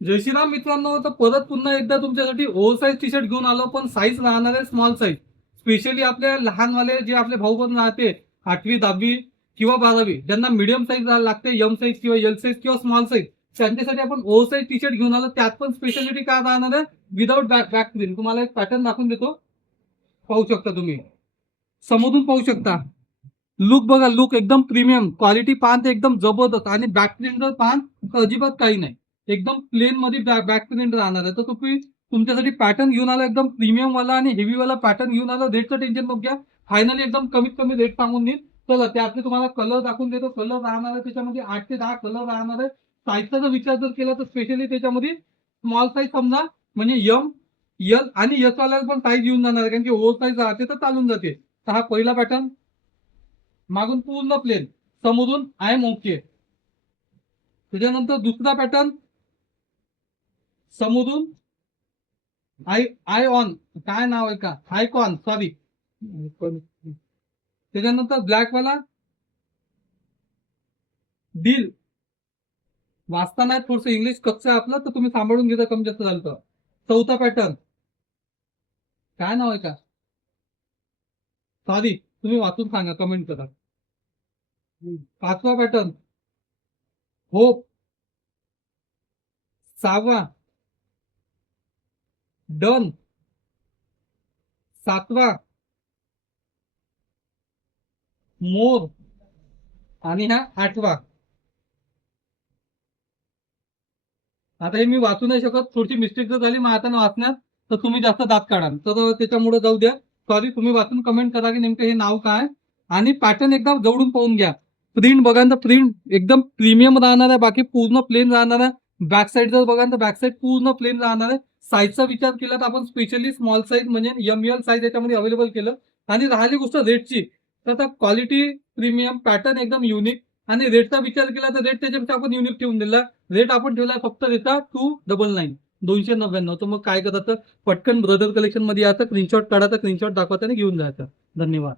जय श्रीराम मित्रांनो, तर परत पुन्हा एकदा तुमच्यासाठी ओव्हर साईज टी शर्ट घेऊन आलो, पण साईज राहणार आहे स्मॉल साईज. स्पेशली आपल्या लहानवाले जे आपले भाऊ पण राहते 8वी 10वी किंवा 12वी, ज्यांना मीडियम साईज लागते, एम साईज किंवा एल साईज किंवा स्मॉल साईज, त्यांच्यासाठी आपण ओव्हर साईज टी शर्ट घेऊन आलो. त्यात पण स्पेशालिटी काय राहणार आहे, विदाउट बॅक प्रिंट. तुम्हाला एक पॅटर्न दाखवून देतो, पाहू शकता तुम्ही, समोरून पाहू शकता. लुक बघा, लुक एकदम प्रीमियम क्वालिटी पाहते, एकदम जबरदस्त. आणि बॅक प्रिंट जर पाहन तर अजिबात काही नाही, एकदम प्लेन मध्ये बॅक प्रिंट राहणार आहे. तर तुम्ही तुमच्यासाठी पॅटर्न घेऊन आला, एकदम प्रीमियम वाला आणि हेवी वाला पॅटर्न घेऊन आला. रेटचं टेन्शन नको घ्या, फायनली एकदम कमीत कमी रेट सांगून देईल. चला त्यातले तुम्हाला कलर दाखवून देतो. कलर राहणार आहे त्याच्यामध्ये 8 ते 10 कलर राहणार आहे. साईजचा जर विचार जर केला तर स्पेशली त्याच्यामध्ये स्मॉल साईज समजा, म्हणजे एम एल आणि एस वाल्याला पण साईज येऊन जाणार आहे, कारण की ओव्हर साईज राहते तर चालून जाते. तर हा पहिला पॅटर्न, मागून पूर्ण प्लेन, समोरून आय एम ओके. त्याच्यानंतर दुसरा पॅटर्न, समोरून आय आय ऑन, काय नाव आहे का, आयकॉन, सॉरी. त्याच्यानंतर ब्लॅक वाला डील. वाचताना थोडस इंग्लिश कच्चं आहे आपलं, तर तुम्ही सांभाळून घेता कमी जास्त झालं तर. चौथा पॅटर्न, काय नाव आहे का, सॉरी, तुम्ही वाचून सांगा, कमेंट करा. पाचवा पॅटर्न, होप. सहावा डन. सातवा मोर. आणि हा आठवा. आता हे मी वाचू नाही शकत, थोडीशी मिस्टेक जर झाली माझ्या हाताने वाचण्यात तर तुम्ही जास्त दात काढाल, तर त्याच्यामुळे जाऊ द्या. सॉरी, तुम्ही वाचून कमेंट करा की नेमकं हे नाव काय. आणि पॅटर्न एकदा जवळून पाहून घ्या. प्रिंट बघा तर प्रिंट एकदम प्रीमियम राहणार आहे, बाकी पूर्ण प्लेन राहणार आहे. बॅक साईड जर बघा तर बॅक साईड पूर्ण प्लेन राहणार आहे. साईजचा विचार केला तर आपण स्पेशली स्मॉल साईज म्हणजे एम एल साईज याच्यामध्ये अवेलेबल केलं. आणि राहिली गोष्ट रेटची, तर आता क्वालिटी प्रीमियम, पॅटर्न एकदम युनिक. आणि रेटचा विचार केला तर रेट त्याच्यापेक्षा आपण युनिक ठेवून दिला. रेट आपण ठेवला फक्त त्याचा 299, 299. तर मग काय करायचं, पटकन ब्रदर कलेक्शन मध्ये यायचं, स्क्रीनशॉट काढायचा, स्क्रीनशॉट दाखवायचा आणि घेऊन जायचं. धन्यवाद.